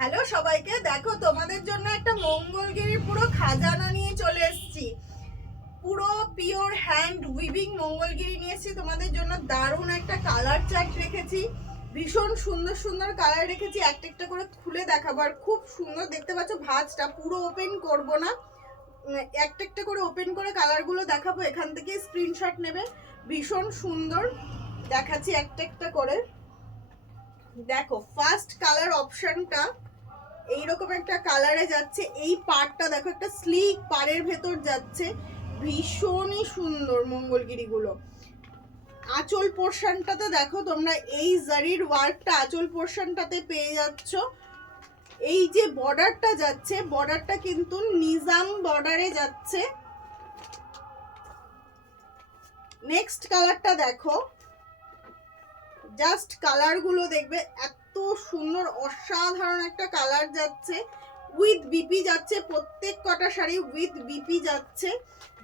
Hello সবাইকে, দেখো তোমাদের জন্য একটা মঙ্গলগিরির পুরো খাজানা নিয়ে চলে এসেছি। পুরো পিওর হ্যান্ড উইভিং মঙ্গলগিরি নিয়ে এসেছি তোমাদের জন্য। দারুণ একটা কালার চার্ট রেখেছি, ভীষণ সুন্দর সুন্দর কালার রেখেছি। একটা একটা করে খুলে দেখাবো, আর খুব সুন্দর দেখতে পাচ্ছ ভাঁজটা। পুরো ওপেন করব না, একটা একটা করে ওপেন করে কালারগুলো দেখাবো। এখান থেকে স্ক্রিনশট নেবে। ভীষণ সুন্দর দেখাচ্ছি একটা একটা করে। দেখো ফার্স্ট কালার অপশনটা এইরকম একটা কালারে যাচ্ছে। এই পাড়টা দেখো, একটা স্লিক পাড়ের ভেতর যাচ্ছে, ভীষণই সুন্দর মঙ্গলগিরিগুলো। আঁচল পোর্শনটাতে দেখো তোমরা এই জারির ওয়ার্কটা আঁচল পোর্শনটাতে পেয়ে যাচ্ছ। এই যে বর্ডারটা যাচ্ছে, বর্ডারটা কিন্তু নিজাম বর্ডারে যাচ্ছে। নেক্সট কালারটা দেখো, জাস্ট কালারগুলো দেখবে, এত সুন্দর অসাধারণ একটা কালার যাচ্ছে। উইথ বিপি যাচ্ছে, প্রত্যেক কটা শাড়ি উইথ বিপি যাচ্ছে।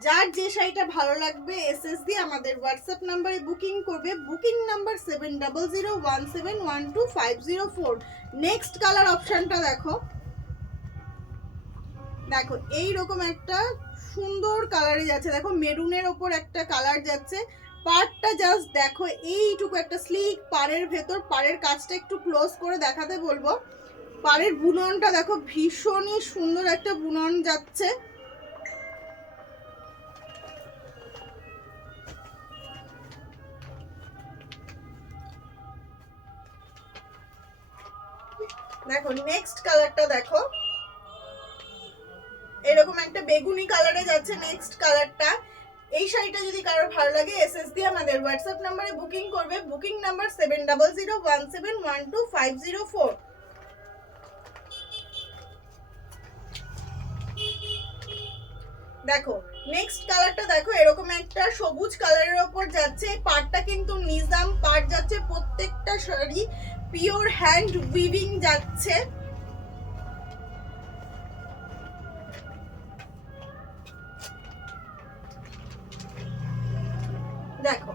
যার যে শাড়িটা ভালো লাগবে এসএস দিয়ে আমাদের হোয়াটসঅ্যাপ নাম্বারে বুকিং করবে। Booking number 7001712504। নেক্সট কালার অপশনটা দেখো, দেখো এইরকম একটা সুন্দর কালারে যাচ্ছে। দেখো মেরুনের ওপর একটা কালার যাচ্ছে। পাড়টা জাস্ট দেখো, এইটুকু একটা স্লিক পাড়ের ভেতর। পাড়ের কাজটা একটু ক্লোজ করে দেখাতে বলবো। পাড়ের বুননটা দেখো, ভীষণই সুন্দর একটা বুনন যাচ্ছে। দেখো নেক্সট কালারটা দেখো, এরকম একটা বেগুনি কালারে যাচ্ছে নেক্সট কালারটা। এই শাড়িটা যদি কারোর ভালো লাগে এসএস দিয়ে আমাদের হোয়াটসঅ্যাপ নাম্বারে বুকিং করবে। Booking number 7001712504। দেখো নেক্সট কালারটা দেখো, এরকম একটা সবুজ কালারের ওপর যাচ্ছে। পাড়টা কিন্তু নিজাম পাড় যাচ্ছে, প্রত্যেকটা শাড়ি পিওর হ্যান্ড উইভিং যাচ্ছে। দেখো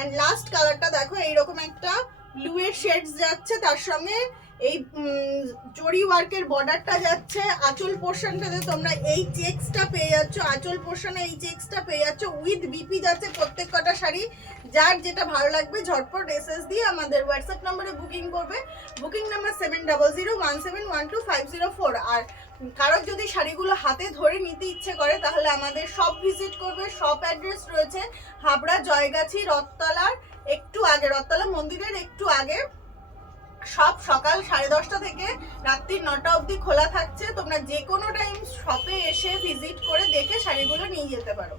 এন্ড লাস্ট কালারটা দেখো, এইরকম একটা ব্লু এর শেডস যাচ্ছে, তার সঙ্গে এই জরি ওয়ার্কের বর্ডারটা যাচ্ছে। আঁচল পোর্শনটাতে তোমরা এই চেকসটা পেয়ে যাচ্ছ, আঁচল পোর্শনে এই চেকসটা পেয়ে যাচ্ছ। উইথ বিপি যাচ্ছে প্রত্যেক কটা শাড়ি। যার যেটা ভালো লাগবে ঝটপট এসএস দিয়ে আমাদের হোয়াটসঅ্যাপ নম্বরে বুকিং করবে। Booking number 7001712504। আর কারোর যদি শাড়িগুলো হাতে ধরে নিতে ইচ্ছে করে তাহলে আমাদের শপ ভিজিট করবে। শপ অ্যাড্রেস রয়েছে হাবড়া, জয়গাছি, রথতলার একটু আগে, রথতলা মন্দিরের একটু আগে। সব সকাল 10:30 থেকে রাত্রি 9টা অবধি খোলা থাকছে। তোমরা যে কোনো টাইম শপে এসে ভিজিট করে দেখে শাড়িগুলো নিয়ে যেতে পারো।